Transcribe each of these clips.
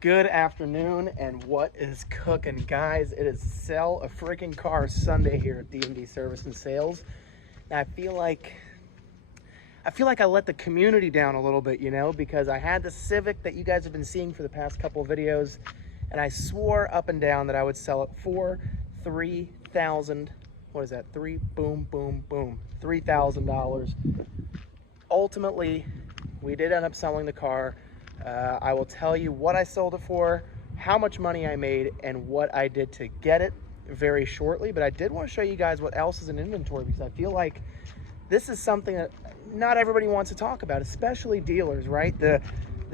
Good afternoon, and what is cooking, guys? It is Sell a Freaking Car Sunday here at D&D Service and Sales. And I feel like I let the community down a little bit, because I had the Civic that you guys have been seeing for the past couple of videos, and I swore up and down that I would sell it for $3,000. What is that? $3,000. Ultimately, we did end up selling the car. I will tell you what I sold it for, how much money I made, and what I did to get it very shortly. But I did want to show you guys what else is in inventory, because I feel like this is something that not everybody wants to talk about, especially dealers, right? The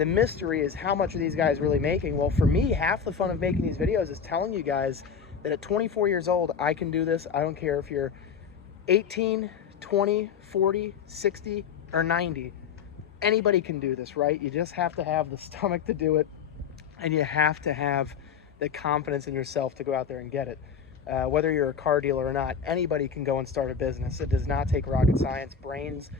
mystery is, how much are these guys really making? Well, for me, half the fun of making these videos is telling you guys that at 24 years old, I can do this. I don't care if you're 18, 20, 40, 60, or 90. Anybody can do this, right? You just have to have the stomach to do it, and you have to have the confidence in yourself to go out there and get it. Whether you're a car dealer or not, anybody can go and start a business. It does not take rocket science, brains,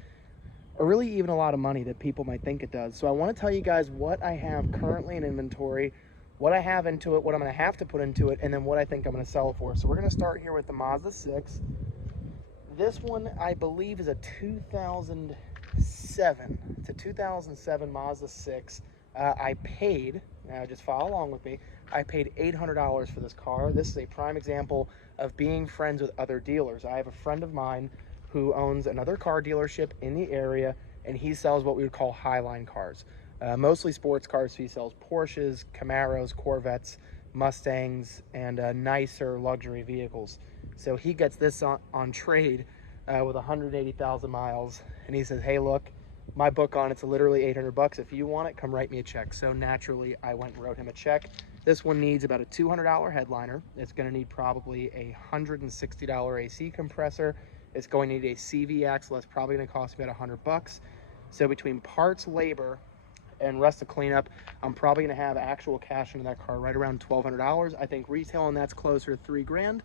or really even a lot of money that people might think it does. So I want to tell you guys what I have currently in inventory, what I have into it, what I'm going to have to put into it, and then what I think I'm going to sell it for. So we're going to start here with the Mazda 6. This one, I believe, is a 2007 to 2007 Mazda 6. I paid, now just follow along with me, I paid $800 for this car. This is a prime example of being friends with other dealers. I have a friend of mine who owns another car dealership in the area, and he sells what we would call highline cars. Mostly sports cars. So he sells Porsches, Camaros, Corvettes, Mustangs, and nicer luxury vehicles. So he gets this on trade with 180,000 miles, and he says, hey, look, my book on it's literally $800. If you want it, come write me a check. So naturally, I went and wrote him a check. This one needs about a $200 headliner. It's going to need probably a $160 AC compressor. It's going to need a CV axle. That's probably going to cost me about $100. So between parts, labor, and rest of cleanup, I'm probably going to have actual cash into that car right around $1,200. I think retail on that's closer to $3,000,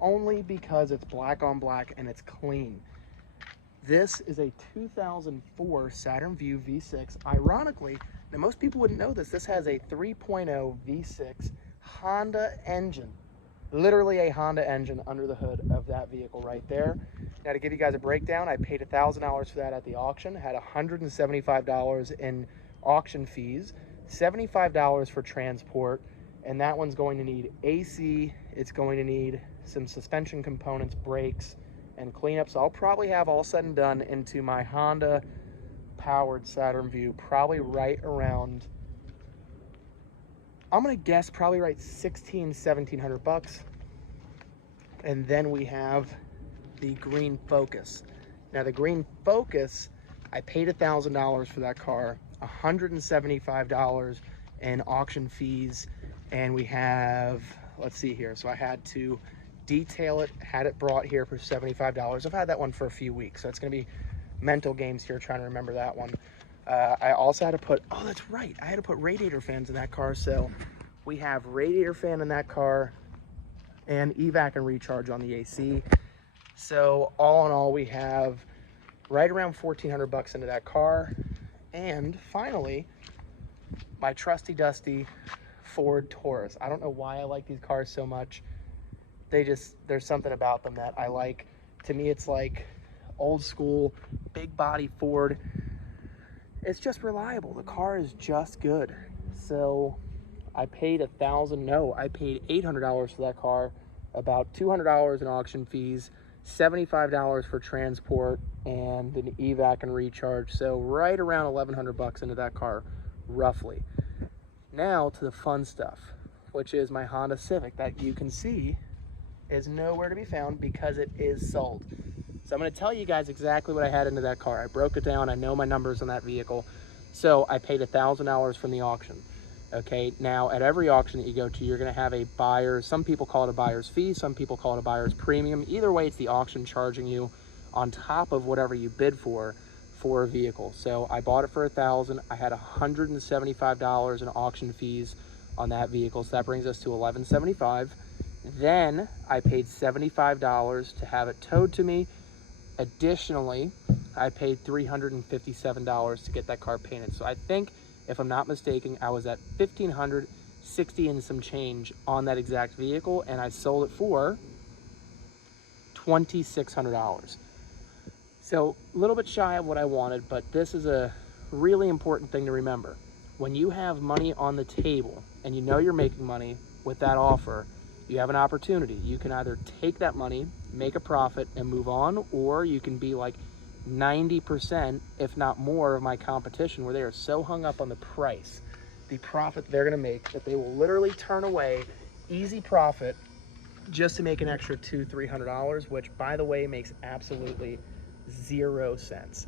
only because it's black on black and it's clean. This is a 2004 Saturn Vue V6. Ironically, now most people wouldn't know this has a 3.0 V6 Honda engine. Literally a Honda engine under the hood of that vehicle right there. Now, to give you guys a breakdown, I paid $1,000 for that at the auction, had $175 in auction fees, $75 for transport, and that one's going to need AC, it's going to need some suspension components, brakes, and cleanup. So I'll probably have all said and done into my Honda powered Saturn Vue probably right around, I'm gonna guess probably right $1,700 and then we have the green Focus. Now the green Focus, I paid $1,000 for that car, $175 in auction fees, and we have, let's see here, so I had to detail it, had it brought here for $75. I've had that one for a few weeks, so it's gonna be mental games here trying to remember that one. I also had to put, oh that's right, I had to put radiator fans in that car. So we have radiator fan in that car and evac and recharge on the AC. So all in all, we have right around $1,400 into that car. And finally, my trusty dusty Ford Taurus. I don't know why I like these cars so much. There's something about them that I like. To me, it's like old school, big body Ford. It's just reliable. The car is just good. So I paid I paid $800 for that car, about $200 in auction fees, $75 for transport, and an evac and recharge. So right around $1,100 into that car, roughly. Now to the fun stuff, which is my Honda Civic that you can see is nowhere to be found because it is sold. So I'm going to tell you guys exactly what I had into that car. I broke it down. I know my numbers on that vehicle. So I paid $1,000 from the auction. Okay, now at every auction that you go to, you're going to have a buyer's, some people call it a buyer's fee, some people call it a buyer's premium. Either way, it's the auction charging you on top of whatever you bid for a vehicle. So I bought it for $1,000. I had $175 in auction fees on that vehicle. So that brings us to $1,175. Then I paid $75 to have it towed to me. Additionally, I paid $357 to get that car painted. So I think, if I'm not mistaken, I was at $1,500 60 and some change on that exact vehicle, and I sold it for $2,600. So a little bit shy of what I wanted, but this is a really important thing to remember. When you have money on the table and you know you're making money with that offer, you have an opportunity. You can either take that money, make a profit, and move on, or you can be like 90%, if not more, of my competition, where they are so hung up on the price, the profit they're gonna make, that they will literally turn away easy profit just to make an extra $200-300, which, by the way, makes absolutely 0 sense.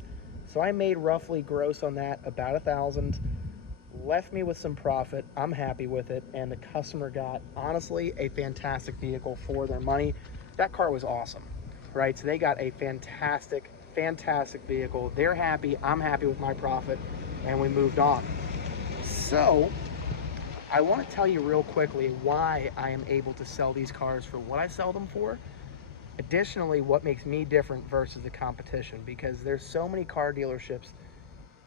So I made roughly gross on that about $1,000, left me with some profit. I'm happy with it, and the customer got, honestly, a fantastic vehicle for their money. That car was awesome, right? So they got a fantastic vehicle. They're happy, I'm happy with my profit, and we moved on. So I want to tell you real quickly why I am able to sell these cars for what I sell them for. Additionally, what makes me different versus the competition, because there's so many car dealerships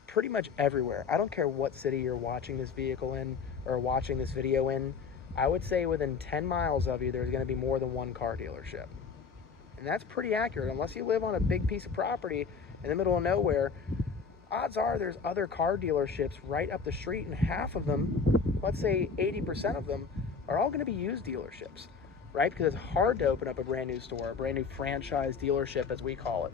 pretty much everywhere. I don't care what city you're watching this vehicle in or watching this video in. I would say within 10 miles of you, there's going to be more than one car dealership. And that's pretty accurate. Unless you live on a big piece of property in the middle of nowhere, odds are there's other car dealerships right up the street, and half of them, let's say 80% of them, are all going to be used dealerships, right? Because it's hard to open up a brand new store, a brand new franchise dealership, as we call it.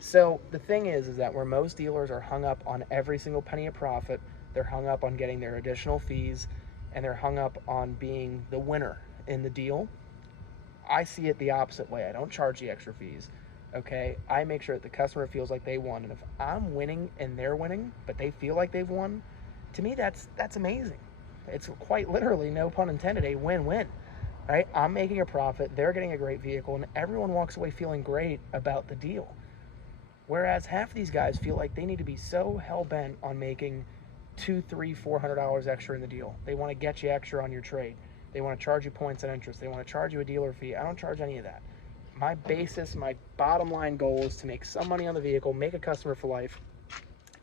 So the thing is that where most dealers are hung up on every single penny of profit, they're hung up on getting their additional fees, and they're hung up on being the winner in the deal. I see it the opposite way. I don't charge the extra fees, okay? I make sure that the customer feels like they won, and if I'm winning and they're winning, but they feel like they've won, to me that's amazing. It's quite literally, no pun intended, a win-win, right? I'm making a profit, they're getting a great vehicle, and everyone walks away feeling great about the deal. Whereas half of these guys feel like they need to be so hell-bent on making $200, $300, $400 extra in the deal. They want to get you extra on your trade. They want to charge you points and interest. They want to charge you a dealer fee. I don't charge any of that. My basis, my bottom line goal is to make some money on the vehicle, make a customer for life,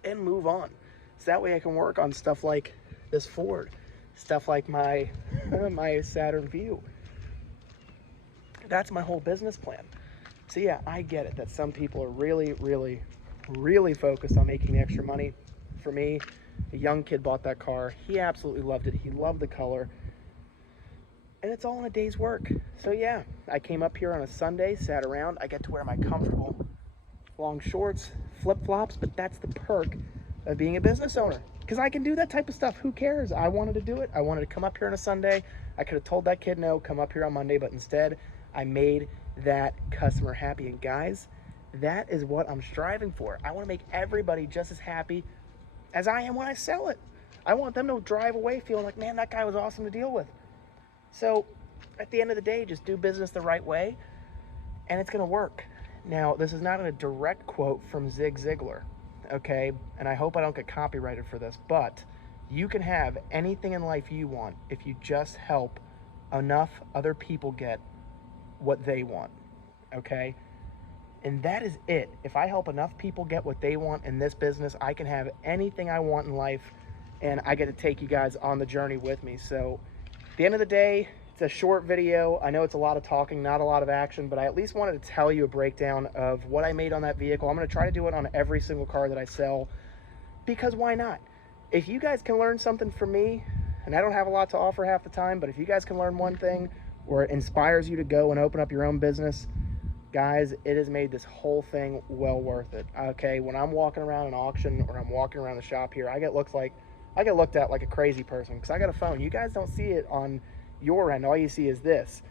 and move on. So that way I can work on stuff like this Ford, stuff like my my Saturn Vue. That's my whole business plan. So yeah, I get it that some people are really focused on making the extra money. For me, a young kid bought that car. He absolutely loved it. He loved the color. And it's all in a day's work. So yeah, I came up here on a Sunday, sat around. I get to wear my comfortable long shorts, flip-flops, but that's the perk of being a business owner, because I can do that type of stuff. Who cares? I wanted to do it. I wanted to come up here on a Sunday. I could have told that kid no, come up here on Monday, but instead I made that customer happy. And guys, that is what I'm striving for. I want to make everybody just as happy as I am when I sell it. I want them to drive away feeling like, man, that guy was awesome to deal with. So at the end of the day, just do business the right way, and it's going to work. Now, this is not a direct quote from Zig Ziglar, okay? And I hope I don't get copyrighted for this, but you can have anything in life you want if you just help enough other people get what they want, okay? And that is it. If I help enough people get what they want in this business, I can have anything I want in life, and I get to take you guys on the journey with me. So at the end of the day, it's a short video. I know it's a lot of talking, not a lot of action, but I at least wanted to tell you a breakdown of what I made on that vehicle. I'm going to try to do it on every single car that I sell, because why not? If you guys can learn something from me, and I don't have a lot to offer half the time, but if you guys can learn one thing, or it inspires you to go and open up your own business, guys, it has made this whole thing well worth it. Okay, when I'm walking around an auction or I'm walking around the shop here, I get looked at like a crazy person, because I got a phone. You guys don't see it on your end. All you see is this.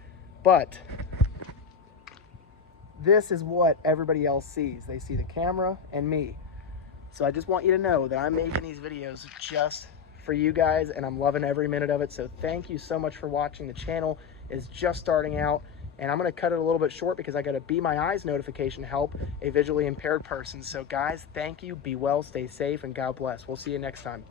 But this is what everybody else sees. They see the camera and me. So I just want you to know that I'm making these videos just for you guys, and I'm loving every minute of it. So thank you so much for watching. The channel is just starting out, and I'm going to cut it a little bit short because I got a Be My Eyes notification to help a visually impaired person. So guys, thank you. Be well, stay safe, and God bless. We'll see you next time.